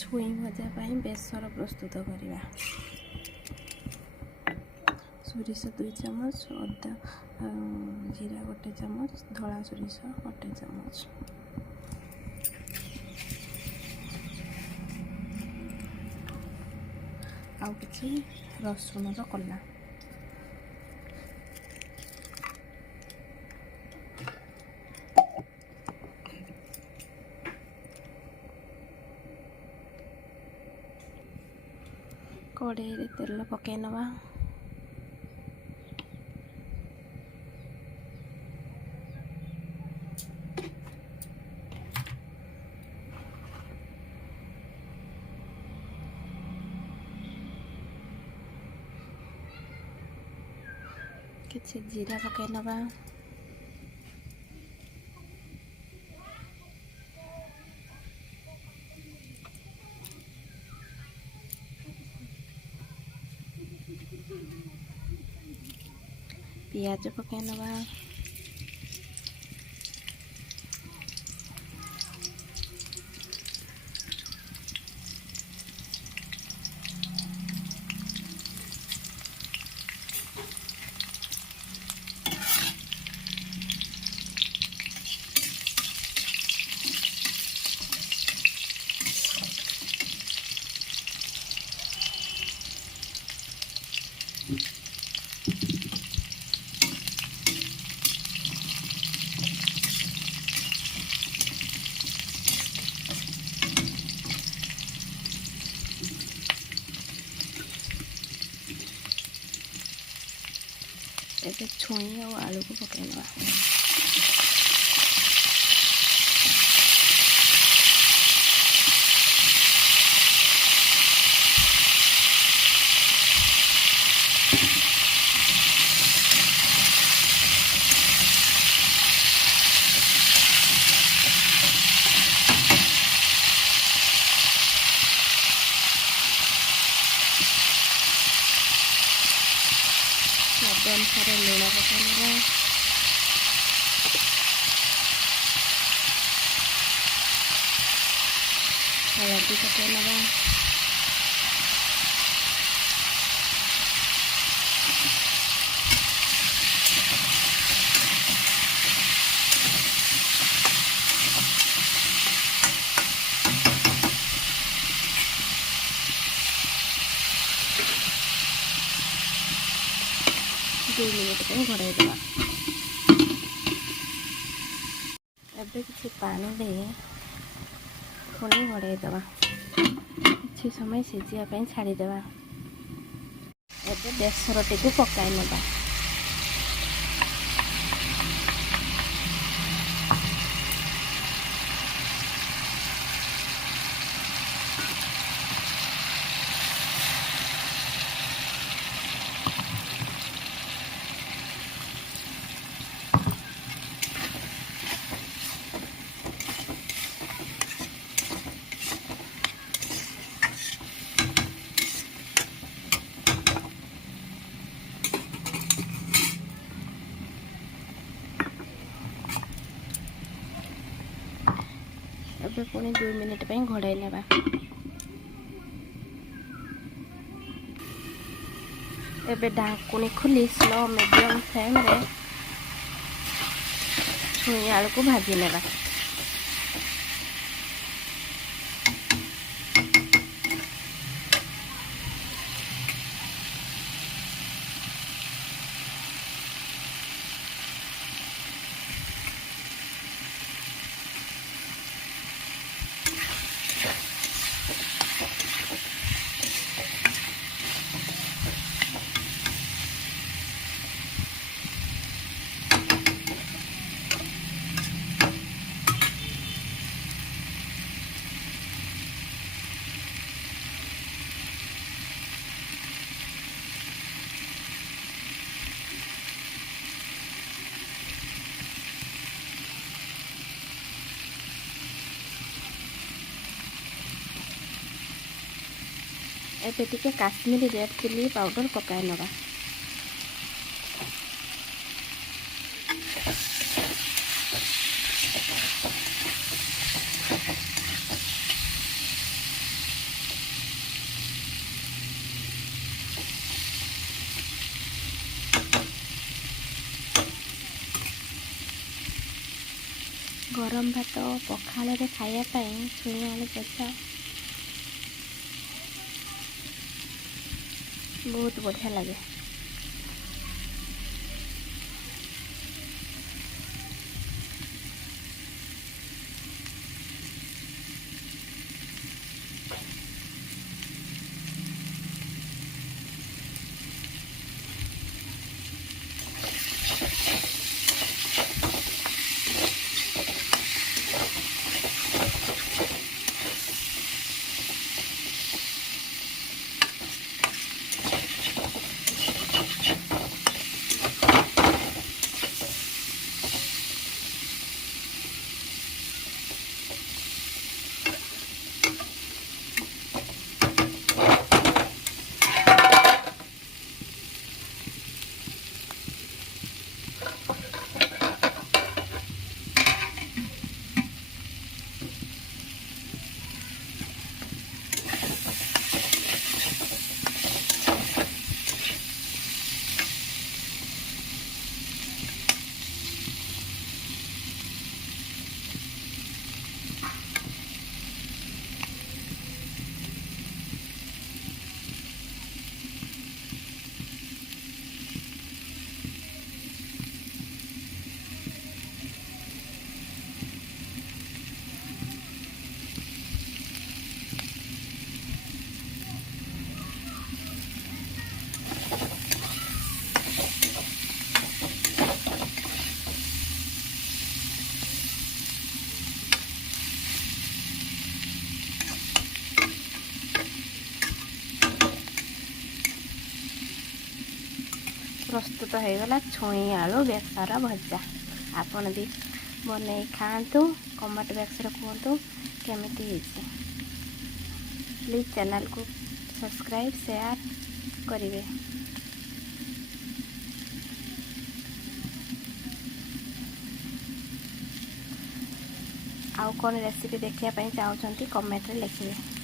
ଛୁଇଁ ଭଜା ପାଇଁ ବେସର ପ୍ରସ୍ତୁତ କରିବା। ସୋରିଷ 2 ଚାମଚ, ଅଦା ଜିରା 1 ଚାମଚ, ଧଳା ସୋରିଷ 1 ଚାମଚ। ଆଉ କିଛି ରସୁଣର କଲା। କଡ଼େଇରେ ତେଲ ପକାଇ ନେବା। କିଛି ଜିରା ପକାଇ ନେବା। ପିଆଜ ପକାଇ ନେବା। ଏବେ ଛୁଇଁ ଆଉ ଆଳୁକୁ ପକାଇ ନେବା। ସ୍ୱାଦ ଅନୁସାରେ ଲୁଣ ପକାଇ ନେବା। ହଳଦୀ ପକାଇ ନେବା। ଦୁଇ ମିନିଟ୍ ପାଇଁ ଘୋଡ଼ାଇ ଦେବା। ଏବେ କିଛି ପାଣି ଦେଇ ପୁଣି ଘୋଡ଼ାଇ ଦେବା। କିଛି ସମୟ ସିଝିବା ପାଇଁ ଛାଡ଼ିଦେବା। ଏବେ ବେସରଟିକୁ ପକାଇ ନେବା। ଏବେ ପୁଣି 2 ମିନିଟ୍ ପାଇଁ ଘୋଡ଼ାଇ ନେବା। ଏବେ ଢାଙ୍କୁଣି ଖୋଲି ସ୍ଲୋ ମିଡ଼ିୟମ୍ ଫ୍ଲେମ୍ରେ ଛୁଇଁ ଆଳୁକୁ ଭାଜି ନେବା। ଏବେ ଟିକେ କାଶ୍ମୀରୀ ରେଡ୍ ଚିଲି ପାଉଡ଼ର ପକାଇ ନେବା। ଗରମ ଭାତ ପଖାଳରେ ଖାଇବା ପାଇଁ ଛୁଇଁ ଆଳୁ ଭଜା ବହୁତ ବଢ଼ିଆ ଲାଗେ। ପ୍ରସ୍ତୁତ ହେଇଗଲା ଛୁଇଁ ଆଳୁ ବେସର ଭଜା। ଆପଣ ବି ବନେଇ ଖାଆନ୍ତୁ, କମେଣ୍ଟ ବକ୍ସରେ କୁହନ୍ତୁ କେମିତି ହେଇଛି। ପ୍ଲିଜ୍ ଚ୍ୟାନେଲକୁ ସବସ୍କ୍ରାଇବ୍ ସେୟାର କରିବେ। ଆଉ କ'ଣ ରେସିପି ଦେଖିବା ପାଇଁ ଚାହୁଁଛନ୍ତି କମେଣ୍ଟରେ ଲେଖିବେ।